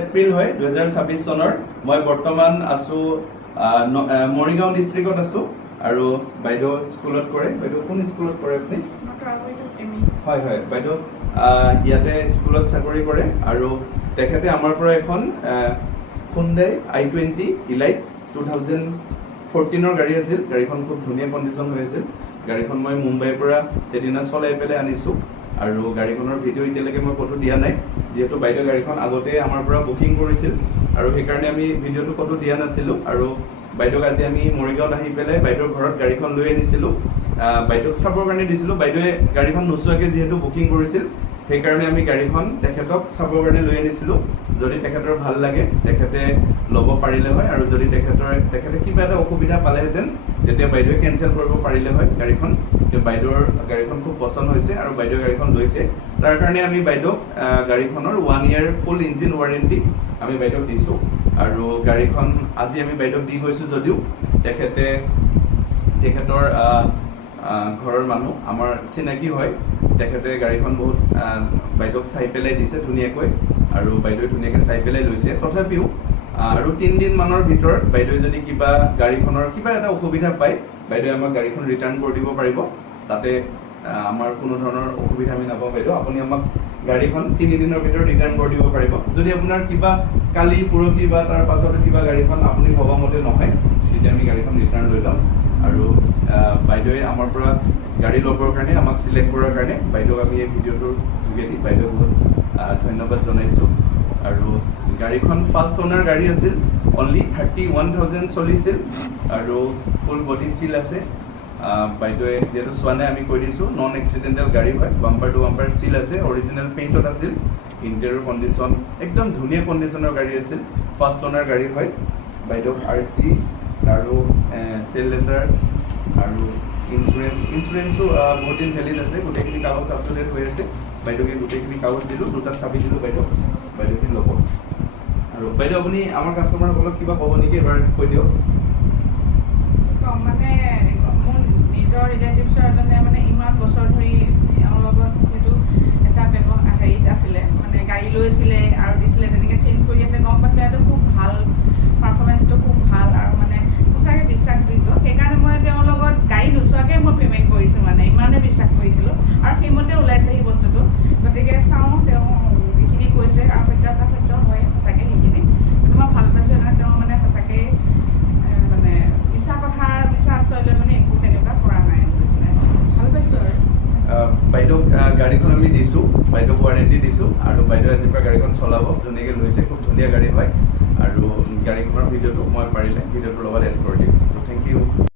এপ্ৰিল হয় 2026 চনৰ মই বৰ্তমান আছো মৰিগাঁও ডিষ্ট্ৰিক্টত আছো আৰু বাইদেউ স্কুলত কৰে বাইদেউ কোন স্কুলত কৰে আপুনি হয় হয় বাইদেউ ইয়াতে স্কুলত চাকৰি কৰে আৰু তেখেতে আমাৰ পৰা এখন Hyundai i20 ইলাইট 2014 গাড়ী আছিল গাড়ীখন খুব ধুনীয়া কণ্ডিশ্যন হৈ আছিল গাড়ীখন মই মুম্বাইৰ পৰা এদিনা চলাই পেলাই আনিছো আৰু গাড়ীখনৰ ভিডিঅ' এতিয়ালৈকে মই ফটো দিয়া নাই যেহেতু বাইদেউ গাড়ীখন আগতে আমাৰ পৰা বুকিং কৰিছিল আৰু সেইকাৰণে আমি ভিডিঅ'টো ফটো দিয়া নাছিলো আৰু বাইদেউক আজি আমি মৰিগাঁৱত আহি পেলাই বাইদেউৰ ঘৰত গাড়ীখন লৈ আনিছিলো বাইদেউক চাবৰ কাৰণে দিছিলো বাইদেৱে গাড়ীখন নোচোৱাকে যেহেতু বুকিং কৰিছিল সেইকাৰণে আমি গাড়ীখন তেখেতক চাবৰ কাৰণে লৈ আনিছিলো যদি তেখেতৰ ভাল লাগে তেখেতে ল'ব পাৰিলে হয় আৰু যদি তেখেতে কিবা এটা অসুবিধা পালেহেঁতেন তেতিয়া বাইদেৱে কেঞ্চেল কৰিব পাৰিলে হয় গাড়ীখন বাইদেউৰ গাড়ীখন খুব পচন্দ হৈছে আৰু বাইদেউ গাড়ীখন লৈছে তাৰ কাৰণে আমি বাইদেউক গাড়ীখনৰ 1 ইয়াৰ ফুল ইঞ্জিন ৱাৰেণ্টি আমি বাইদেউক দিছো আৰু গাড়ীখন আজি আমি বাইদেউক দি গৈছো যদিও তেখেতৰ ঘৰৰ মানুহ আমাৰ চিনাকি হয় তেখেতে গাড়ীখন বহুত বাইদেউক চাই পেলাই দিছে ধুনীয়াকৈ আৰু বাইদেৱে ধুনীয়াকৈ চাই পেলাই লৈছে তথাপিও আৰু 3 দিন মানৰ ভিতৰত বাইদেৱে যদি কিবা গাড়ীখনৰ কিবা এটা অসুবিধা পায় বাইদেৱে আমাক গাড়ীখন ৰিটাৰ্ণ কৰি দিব পাৰিব তাতে আমাৰ কোনো ধৰণৰ অসুবিধা আমি নাপাওঁ বাইদেউ আপুনি আমাক গাড়ীখন 3 দিনৰ ভিতৰত ৰিটাৰ্ণ কৰি দিব পাৰিব যদি আপোনাৰ কিবা কালি পৰহি বা তাৰ পাছতে কিবা গাড়ীখন আপুনি ভবামতে নহয় তেতিয়া আমি গাড়ীখন ৰিটাৰ্ণ লৈ ল'ম আৰু বাইদেৱে আমাৰ পৰা গাড়ী ল'বৰ কাৰণে আমাক চিলেক্ট কৰাৰ কাৰণে বাইদেউক আমি এই ভিডিঅ'টোৰ যোগেদি বাইদেউক বহুত ধন্যবাদ জনাইছোঁ আৰু গাড়ীখন ফাৰ্ষ্ট অনাৰ গাড়ী আছিল অনলি 31,000 চলিছিল আৰু ফুল বডি চিল আছে বাইদেৱে যেহেতু চোৱা নাই আমি কৈ দিছোঁ নন এক্সিডেণ্টেল গাড়ী হয় বাম্পাৰ টু বাম্পাৰ চিল আছে অৰিজিনেল পেইণ্টত আছিল ইণ্টেৰিয়ৰ কণ্ডিশ্যন একদম ধুনীয়া কণ্ডিশ্যনৰ গাড়ী আছিল ফাৰ্ষ্ট অনাৰ গাড়ী হয় বাইদেউক RC আৰু চেল লেটাৰ আৰু ইঞ্চুৰেঞ্চো বহুত দিন ভেলিড আছে গোটেইখিনি কাগজ আপ টু ডেট হৈ আছে বাইদেউকে গোটেইখিনি কাগজ দিলোঁ 2টা চাবি দিলোঁ বাইদেউখিনি ল'ব আৰু বাইদেউ আপুনি আমাৰ কাষ্টমাৰসকলক কিবা ক'ব নেকি এবাৰ কৈ দিয়ক মানে মোৰ নিজৰ ৰিলেটিভছৰ এজনে মানে ইমান বছৰ ধৰি এওঁৰ লগত যিটো এটা হেৰিত আছিলে মানে গাড়ী লৈছিলে আৰু দিছিলে তেনেকৈ চেঞ্জ কৰি আছিলে গম পাইছিলোঁ এইটো খুব ভাল পাৰফৰ্মেঞ্চটো খুব ভাল আৰু মানে সঁচাকৈ বিশ্বাসযোগ্য সেইকাৰণে মই তেওঁৰ লগত গাড়ী নোচোৱাকৈ মই পে'মেণ্ট কৰিছোঁ মানে ইমানে বিশ্বাস কৰিছিলোঁ আৰু সেইমতে ওলাইছে সেই বস্তুটো গতিকে চাওঁ তেওঁ যিখিনি কৈছে আৰু সত্য হয় সঁচাকৈ সেইখিনি মই ভাল পাইছোঁ সেইকাৰণে তেওঁ মানে সঁচাকৈ মানে মিছা আশ্ৰয় লৈ মানে একো তেনেকুৱা কৰা নাই ভাল পাইছোঁ আৰু বাইদেউক গাড়ীখন আমি দিছোঁ বাইদেউক ৱাৰেণ্টি দিছোঁ আৰু বাইদেউ আজিৰ পৰা গাড়ীখন চলাব ধুনীয়াকৈ লৈছে খুব ধুনীয়া গাড়ী হয় আৰু গাড়ীখনৰ ভিডিঅ'টো মই পাৰিলে ভিডিঅ'টোৰ লগত এড কৰি দিম থেংক ইউ